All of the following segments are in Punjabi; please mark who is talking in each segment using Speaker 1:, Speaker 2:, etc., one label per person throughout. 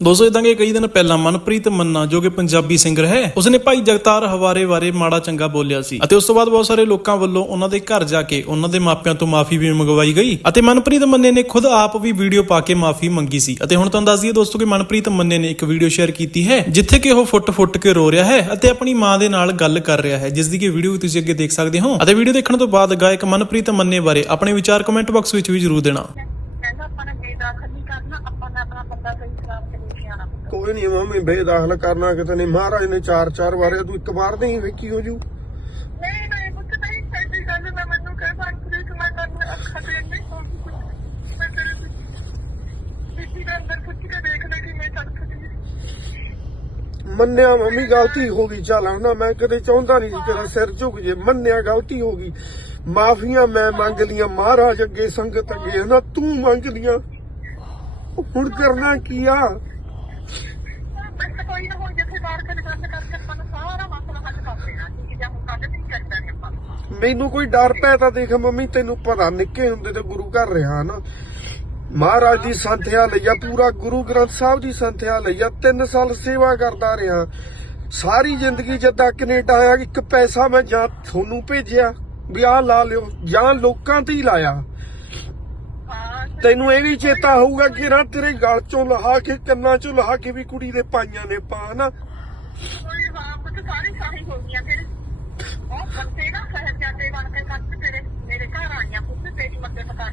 Speaker 1: ਦੋਸਤੋ ਇਦਾਂ ਕਿ ਕਈ ਦਿਨ ਪਹਿਲਾਂ ਮਨਪ੍ਰੀਤ ਮੰਨਾ, ਜੋ ਕਿ ਪੰਜਾਬੀ ਸਿੰਗਰ ਹੈ, ਉਸਨੇ ਭਾਈ ਜਗਤਾਰ ਹਵਾਰੇ ਬਾਰੇ ਮਾੜਾ ਚੰਗਾ ਬੋਲਿਆ ਸੀ ਅਤੇ ਉਸ ਤੋਂ ਬਾਅਦ ਬਹੁਤ ਸਾਰੇ ਲੋਕਾਂ ਵੱਲੋਂ ਉਹਨਾਂ ਦੇ ਘਰ ਜਾ ਕੇ ਉਹਨਾਂ ਦੇ ਮਾਪਿਆਂ ਤੋਂ ਮਾਫੀ ਵੀ ਮੰਗਵਾਈ ਗਈ ਅਤੇ ਮਨਪ੍ਰੀਤ ਮੰਨੇ ਨੇ ਖੁਦ ਆਪ ਵੀ ਵੀਡੀਓ ਪਾ ਕੇ ਮਾਫੀ ਮੰਗੀ ਸੀ ਅਤੇ ਹੁਣ ਤੁਹਾਨੂੰ ਦੱਸ ਦਈਏ ਦੋਸਤੋ ਕਿ ਮਨਪ੍ਰੀਤ ਮੰਨੇ ਨੇ ਇੱਕ ਵੀਡੀਓ ਸ਼ੇਅਰ ਕੀਤੀ ਹੈ, ਜਿੱਥੇ ਕਿ ਉਹ ਫੁੱਟ-ਫੁੱਟ ਕੇ ਰੋ ਰਿਹਾ ਹੈ ਅਤੇ ਆਪਣੀ ਮਾਂ ਦੇ ਨਾਲ ਗੱਲ ਕਰ ਰਿਹਾ ਹੈ ਜਿਸ ਦੀ ਕਿ ਵੀਡੀਓ ਤੁਸੀਂ ਅੱਗੇ ਦੇਖ ਸਕਦੇ ਹੋ ਅਤੇ ਵੀਡੀਓ ਦੇਖਣ ਤੋਂ ਬਾਅਦ ਗਾਇਕ ਮਨਪ੍ਰੀਤ ਮੰਨੇ ਬਾਰੇ ਆਪਣੇ ਵਿਚਾਰ ਕਮੈਂਟ ਬਾਕਸ ਵਿੱਚ ਵੀ ਜ਼ਰੂਰ ਦੇਣਾ
Speaker 2: ਕਹਿੰਦਾ ਆਪਾਂ ਨੇ ਬੇਦਾਖਲ ਨਹੀਂ ਕਰਨਾ ਆਪਾਂ ਨੇ ਆਪਣਾ ਬੰਦਾ ਸਹੀ ਸਲਾਮ ਤੇ ਲੈ ਕੇ ਆਣਾ
Speaker 3: ਕੋਈ ਨਹੀਂ ਮੰਮੀ ਬੇਦਾਖਲ ਕਰਨਾ ਕਿਤੇ ਨਹੀਂ। ਮਹਾਰਾਜ ਨੇ ਚਾਰ ਚਾਰ ਵਾਰੇ ਤੂੰ ਇੱਕ ਵਾਰ ਨਹੀਂ ਵੇਖੀ ਹੋ ਜੂ।
Speaker 2: ਨਹੀਂ ਨਹੀਂ ਪੁੱਤ ਨਹੀਂ ਐਡੀ ਗੱਲ ਮੈਂ ਮੈਨੂੰ ਕਹਿ ਸਕਦੀ ਕਿ ਮੈਂ ਕਰਨ ਅੱਖਾਂ ਤੇ ਨਹੀਂ ਹੋ ਮੈਂ ਤੇਰੇ ਬੀਬੀ ਦੇ ਅੰਦਰ ਪੁੱਛ ਕੇ ਦੇਖ ਲੈ ਕਿ ਮੈਂ ਤੜਕਦੀ
Speaker 3: ਮੰਨਿਆ ਮੰਮੀ ਗਲਤੀ ਹੋ ਗਈ ਚੱਲ ਨਾ ਮੈਂ ਕਦੇ ਚਾਹੁੰਦਾ ਨਹੀਂ ਸੀ ਤੇਰਾ ਸਿਰ ਝੁਕ ਜੇ ਮੰਨਿਆ ਗਲਤੀ ਹੋ ਗਈ। ਮਾਫੀਆਂ ਮੈਂ ਮੰਗ ਲੀਆਂ ਮਹਾਰਾਜ ਅੱਗੇ ਸੰਗਤ ਅੱਗੇ ਹਨਾ ਤੂੰ ਮੰਗ ਲੀਆਂ। ਹੁਣ ਕਰਨਾ ਕੀ ਆ
Speaker 2: ਬਸ ਕੋਈ ਨਾ ਹੋ ਜਿੱਥੇ ਬਾਹਰ ਕੇ ਗੱਲ ਕਰਕੇ ਆਪਾਂ ਨੂੰ ਸਾਰਾ ਮਸਲਾ ਹੱਲ ਕਰ ਦੇਣਾ ਠੀਕ ਹੈ ਜਾਂ ਹੁਣ ਕੱਢ ਨਹੀਂ ਕਰਦਾ ਨੇ ਆਪਾਂ
Speaker 3: ਮੈਨੂੰ ਕੋਈ ਡਰ ਪੈ ਤਾਂ ਦੇਖ ਮੰਮੀ, ਤੈਨੂੰ ਪਤਾ ਨਿੱਕੇ ਹੁੰਦੇ ਤੇ ਗੁਰੂ ਘਰ ਰਿਹਾ ਨਾ। ਮਹਾਰਾਜ ਦੀ ਸੰਥਿਆ ਲਈਆ, ਪੂਰਾ ਗੁਰੂ ਗ੍ਰੰਥ ਸਾਹਿਬ ਦੀ ਸੰਥਿਆ ਲਈਆ 3 ਸਾਲ ਸੇਵਾ ਕਰਦਾ ਰਿਹਾ। ਸਾਰੀ ਜ਼ਿੰਦਗੀ ਜਦਾਂ ਕੈਨੇਡਾ ਆਇਆ, ਇੱਕ ਪੈਸਾ ਮੈਂ ਜਾਂ ਤੁਹਾਨੂੰ ਭੇਜਿਆ, ਵੀ ਆਹ ਲਾ ਲਿਓ, ਜਾਂ ਲੋਕਾਂ ਤੇ ਹੀ ਲਾਇਆ। ਤੈਨੂੰ ਇਹ ਵੀ ਚੇਤਾ ਹੋਊਗਾ ਕਿ ਨਾ ਤੇਰੇ ਗਲ ਚੋਂ ਲਹਾ ਕੇ, ਕੰਨਾਂ ਚੋਂ ਲਹਾ ਕੇ ਵੀ ਕੁੜੀ ਦੇ ਪਾਈਆਂ ਨੇ ਪਾ ਨਾ
Speaker 2: ਹਾਂ ਪੁੱਤ ਸਾਰੀ ਸਾਰੀ ਹੋ ਗਈਆਂ ਫਿਰ ਉਹ ਬੰਦੇ ਨਾ ਸਹਿਜਾਦੇ ਬਣ ਕੇ ਕੱਟ ਤੇਰੇ ਮੇਰੇ ਘਰ ਆਈਆਂ ਪੁੱਤ ਤੇਰੀ ਮਦਦ ਕਰ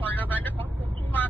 Speaker 2: 好热反正好想出发